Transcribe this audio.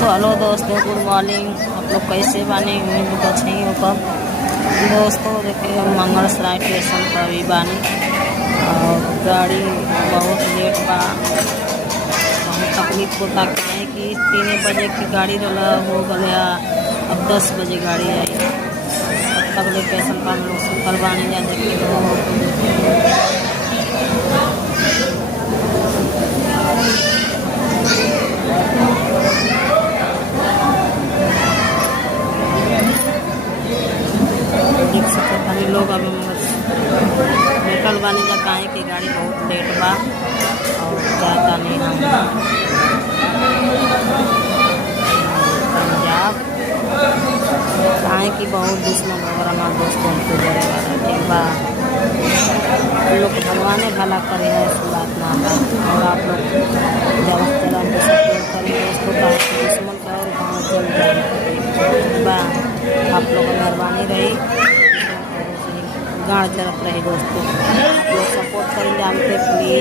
तो हेलो दोस्तों, good morning. आप लोग कैसे बानी? उम्मीद तो अच्छे ही हो। कब दोस्तों देखिए, हम मंगलसराय स्टेशन पर भी बानी और गाड़ी बहुत लेट बा। बहुत तकलीफ होता है कि 3 बजे की गाड़ी हो गया, अब 10 बजे गाड़ी आई। तब तक स्टेशन पर हम लोग सुतल बानी जा। देखिए देख सकते तनी लोग अभी बैठल बानी जा, काहे कि गाड़ी बहुत लेट बा और जाता नहीं हम पंजाब। काहे कि बहुत दुश्मन वगैरह हमारे दोस्तों को जरेगा बा। लोग भगवान भला करे है, ऐसी बात ना बा। और आप लोग ज़्यादा से ज़्यादा हमको सपोर्ट करें दोस्तों, का दुश्मन का और गाँव चल जाए बा। आप लोग मेहरबानी रही, गाड़ चलत रही दोस्तों। आप लोग सपोर्ट करेंगे हमसे प्लीज।